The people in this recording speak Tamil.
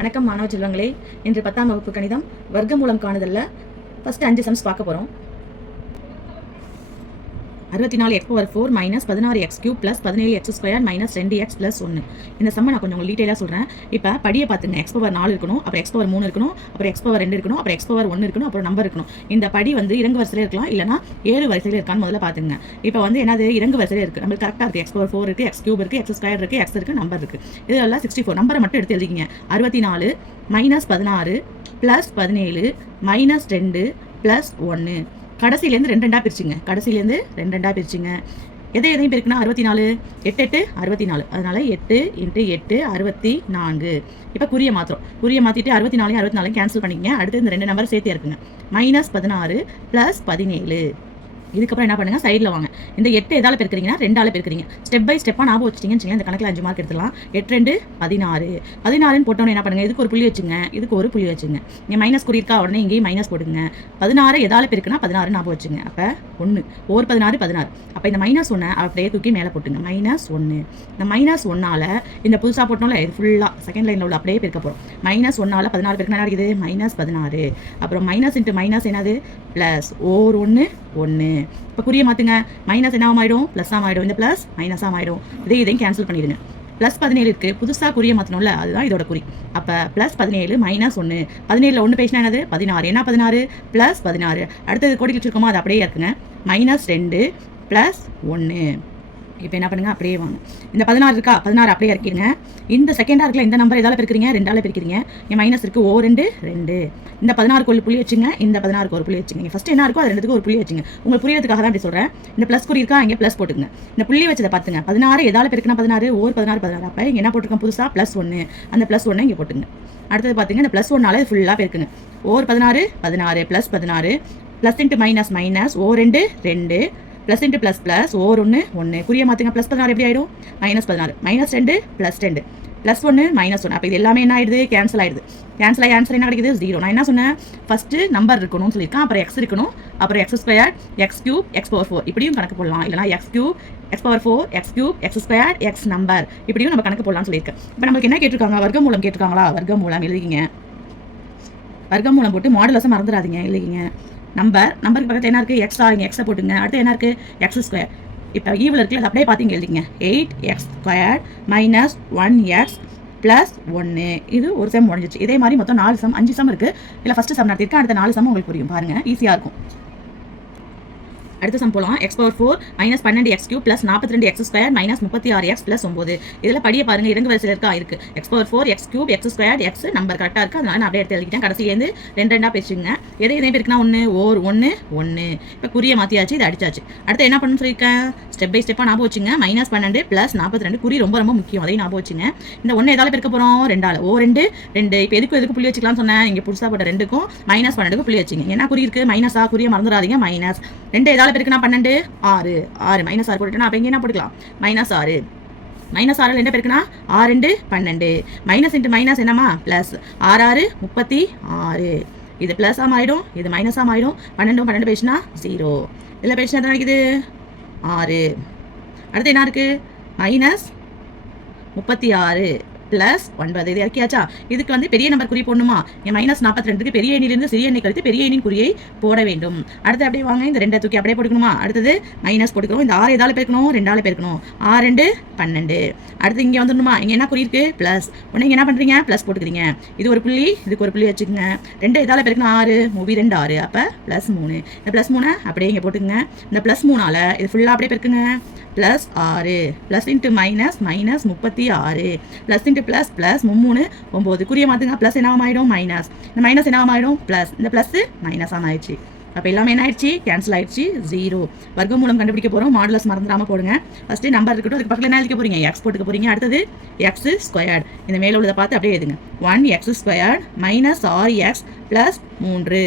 வணக்கம் மாணவ செல்வங்களே. இன்று 10ஆம் வகுப்பு கணிதம் வர்க்கமூலம் காணுதல்ல ஃபர்ஸ்ட் 5 சம்ஸ் பார்க்க போறோம். 64x⁴ minus 16x³ + 17x² minus 2x + 1. இந்த சம்மை நான் கொஞ்சம் டீட்டெயிலாக சொல்கிறேன். இப்போ படியை பார்த்துங்க. x⁴ இருக்கணும், அப்புறம் x⁴ இருக்கணும், அப்புறம் x⁴ இருக்கணும், அப்புறம் x⁴ இருக்கணும், அப்புறம் நம்பர் இருக்கணும். இந்த படி வந்து இறங்கு வரிசையில் இருக்கலாம், இல்லைனா ஏறு வரிசையில் இருக்கான்னு முதல்ல பார்த்துங்க. இப்போ வந்து என்னது இறங்கு வரிசையில் இருக்குது, நம்மளுக்கு கரெக்டாக இருக்குது. x⁴ இருக்குது, x³ இருக்குது, x² இருக்குது, x இருக்குது, நம்பர் இருக்குது. இதெல்லாம் 64. நம்பரை மட்டும் எடுத்து எழுதிக்கிங்க. 64 - 16 + 17 - 2 + 1. கடைசியிலேருந்து 2 2 பிரிச்சுங்க. கடைசியிலேருந்து 2 2 பிரிச்சுங்க. எதையும் பிரிக்குன்னா 64 8 8 64. அதனால 8 × 8 64. இப்போ குறிய மாத்திரம். குறிய மாற்றிட்டு 64 64 கேன்சல் பண்ணிக்கங்க. அடுத்து இந்த 2 நம்பர் சேர்த்து இருக்குங்க. -16 + 17. இதுக்கப்புறம் என்ன பண்ணுங்க, சைடில் வாங்க. இந்த 8 எதால பெருக்கிறீங்கன்னா 2ஆல் பெருக்கிறீங்க. ஸ்டெப் பை ஸ்டெப்பாக ஞாபகம் வச்சுட்டீங்கன்னு வச்சுக்கோங்க. இந்த கணக்கில் 5 மார்க் எடுத்துலாம். 8 2 16. 16ன்னு போட்டோன்னு என்ன பண்ணுங்க, இதுக்கு ஒரு புள்ளி வச்சுங்க, இதுக்கு ஒரு புள்ளி வச்சுங்க. நீங்கள் மைனஸ் குறி இருக்கா, உடனே இங்கேயும் மைனஸ் போட்டுங்க. 16 எதால பெருக்குன்னா 16 ஞாபகம் வச்சுங்க. அப்போ 1 ஓர் 16 16. அப்போ இந்த -1 அப்படியே தூக்கி மேலே போட்டுங்க. -1. இந்த -1ஆல் இந்த புதுசாக போட்டோம்ல, இது ஃபுல்லாக செகண்ட் லைனில் உள்ள அப்படியே பெருக்க போகிறோம். -1ஆல் 14 பெருக்குன்னா என்ன இருக்குது, -16. அப்புறம் மைனஸ் இன்ட்டு மைனஸ் என்னது, ப்ளஸ் ஓர் 1 1. இப்போ குறிய மாற்றுங்க. மைனஸ் என்ன ஆகிடும், ப்ளஸ் ஆகிடும். இந்த ப்ளஸ் மைனஸ் ஆகிடும். இதையும் கேன்சல் பண்ணிடுங்க. +17 இருக்குது, புதுசாக குறிய மாற்றணும்ல, அதுதான் இதோட குறி. அப்போ +17 - 1. 17ல் 1 பேசினா என்னது, 16. என்ன 16 + 16. அடுத்தது கோடி வச்சுருக்கோமா, அது அப்படியே இருக்குங்க. -2 + 1. இப்போ என்ன பண்ணுங்க, அப்படியே வாங்க. இந்த 16 இருக்கா, 16 அப்படியே இறக்கிடுங்க. இந்த செகண்டாக இருக்கல, இந்த நம்பர் எதால பிரிக்கிறீங்க, 2ஆல் பிரிக்கிறீங்க. இங்கே மைனஸ் இருக்குது, ஓ 2 2. இந்த 16க்கு ஒரு புள்ளி வச்சுங்க, இந்த 16க்கு ஒரு புள்ளி வச்சுங்க. ஃபஸ்ட்டு என்ன இருக்கோ அது 2த்துக்கு ஒரு புள்ளி வச்சுங்க. உங்களுக்கு புரியறதுக்காக தான் அப்படி சொல்கிறேன். இந்த ப்ளஸ் குறி இருக்கா, இங்கே ப்ளஸ் போட்டுங்க. இந்த புள்ளி வச்சதை பார்த்துங்க. 16 எதால பெருக்குனா 16, ஓர் 16 16. அப்போ இங்கே என்ன போட்டிருக்கோம், புதுசாக +1. அந்த +1 இங்கே போட்டுங்க. அடுத்தது பார்த்தீங்கன்னா இந்த +1ஆல் ஃபுல்லாக பெருக்குங்க. ஓர் 16 16 + 16 ப்ளஸ் இன்ட்டு மைனஸ் மைனஸ் ஓ 2 2 ப்ளஸ் இன்ட்டு ப்ளஸ் ப்ளஸ் ஓர் 1 1. குறிய மாற்றுங்க. +16 எப்படி ஆகிடும், -16. -2 + 2 +1 -1. அப்போ இது எல்லாமே என்ன ஆயிடுது, கேன்சல் ஆயிடுது. கேன்சல் ஆகி ஆன்சர் என்ன கிடைக்குது, 0. நான் என்ன சொன்னேன், ஃபஸ்ட்டு நம்பர் இருக்கணும்னு சொல்லியிருக்கேன். அப்புறம் x இருக்கணும், அப்புறம் x² x³ x⁴ இப்படியும் கணக்கு போடலாம். இல்லைனா x³ x⁴ x³ x² x number இப்படியும் நம்ம கணக்கு போடலாம்னு சொல்லியிருக்கேன். இப்போ நம்மளுக்கு என்ன கேட்டிருக்காங்க, வர்க்கமூலம் கேட்டிருக்காங்களா. வர்க்கமூலம் எழுதிக்கிங்க. வர்க்கமூலம் போட்டு மாடுலஸை மறந்துடாதீங்க, எழுதிக்கிங்க. நம்பருக்கு பக்கத்தில் என்ன இருக்குது, எக்ஸா, இங்கே எக்ஸை போட்டுங்க. அடுத்து என்ன இருக்குது, x². இப்போ ஈவில் இருக்குல்ல, அது அப்படியே பார்த்தீங்க எழுதிங்க. 8x² - 1x + 1. இது ஒரு சம் முடிஞ்சிச்சு. இதே மாதிரி மொத்தம் 4 சம் 5 சம் இருக்குது. இல்லை ஃபஸ்ட்டு சம் நடத்திருக்கேன். அடுத்த 4 சம் உங்களுக்கு புரியும் பாருங்கள், ஈஸியாக இருக்கும். அடுத்த சம் போலாம். x⁴ - 12x³ + 42x² - 36x + 9. இதில் படியை பாருங்க, இறங்கு வரிசையில் இருக்கா, இருக்கு. x⁴ x³ x² x number கரெக்டாக இருக்குது. அதனால நான் அப்படியே எடுத்து எழுதிக்கிட்டேன். கடைசியிலேருந்து 2 2 பிரிச்சுங்க. எதையும் பிரிக்குனா 1 ஓர் 1 1. இப்போ குறிய மாற்றியாச்சு, இது அடிச்சாச்சு. அடுத்து என்ன பண்ணணும்னு சொல்லியிருக்கேன், ஸ்டெப் பை ஸ்டெப்பாக ஞாபகம் வச்சுங்க. -12 + 42 குறி ரொம்ப ரொம்ப முக்கியம், அதையும் ஞாபகம் வச்சுங்க. இந்த 1 எதால பெருக்க போகிறோம், 2ஆல். ஓ 2 2. இப்போ எதுக்கு புள்ளி வச்சுக்கலாம்னு சொன்னேன், இங்கே புதுசாக போட்ட 2க்கும் -12க்கும் புள்ளி வச்சுங்க. என்ன குறி இருக்குது, மைனஸா, குறிய மறந்துடாதீங்க. மைனஸ் 2 எதால பெருக்குனா 12 6 6 -6 போட்டுட்டேன்னா அப்போ இங்கே என்ன போட்டுக்கலாம், -6. -6 என்ன பெருக்குனா 6 2 12. மைனஸ் இன்ட்டு மைனஸ் என்னம்மா, ப்ளஸ் 6 6 36. இது ப்ளஸ் ஆமாயிடும், இது மைனஸ் ஆமாயிடும். 12 12 பேசினா 0. இதில் பேசினா என்ன கிடைக்குது, 6. அடுத்து என்ன இருக்குது, -36 + 9. இது இறக்கியாச்சா. இதுக்கு வந்து பெரிய நம்பர் குறி போடணுமா, இங்கே -42க்கு பெரிய எண்ணிலிருந்து சிறிய எண்ணை கழித்து பெரிய எண்ணின் குறியை போட வேண்டும். அடுத்து அப்படியே வாங்க, இந்த 2 தூக்கி அப்படியே போட்டுக்கணுமா. அடுத்தது மைனஸ் போட்டுக்கணும். இந்த 6 எதால பெருக்கணும், 2ஆல் பெருக்கணும். 6 2 12. அடுத்து இங்கே வந்துடணுமா, இங்கே என்ன குறி இருக்குது, ப்ளஸ். உடனே இங்கே என்ன பண்ணுறீங்க, ப்ளஸ் போட்டுக்கிறீங்க. இது ஒரு புள்ளி, இதுக்கு ஒரு புள்ளி வச்சுக்கோங்க. 2 எதால பெருக்கணும், 6 மூவி 2 6. அப்போ +3. இந்த +3 அப்படியே இங்கே போட்டுக்கங்க. இந்த +3ஆல் இது ஃபுல்லாக அப்படியே பெருக்குங்க. +6 plus into minus minus 36 plus into plus plus 3 9. குறிய மாற்றுங்க. ப்ளஸ் என்ன ஆகிடும், மைனஸ். இந்த மைனஸ் என்ன ஆகிடும், ப்ளஸ். இந்த ப்ளஸ்ஸு மைனஸ் ஆகிடுச்சு. அப்போ எல்லாமே என்ன ஆயிடுச்சு, கேன்சல் ஆயிடுச்சு, 0. வர்க்கமூலம் கண்டுபிடிக்க போகிறோம். மாடுலஸ் மறந்துடாமல் போடுங்க. ஃபஸ்ட்டு நம்பர் இருக்கட்டும், அதுக்கு பக்கத்தில் என்ன எழுதிக்க போகிறீங்க, எக்ஸ் போட்டுக்க போகிறீங்க. அடுத்தது x². இந்த மேலே உள்ளதை பார்த்து அப்படியே எழுதுங்க. 1x² - 6x + 3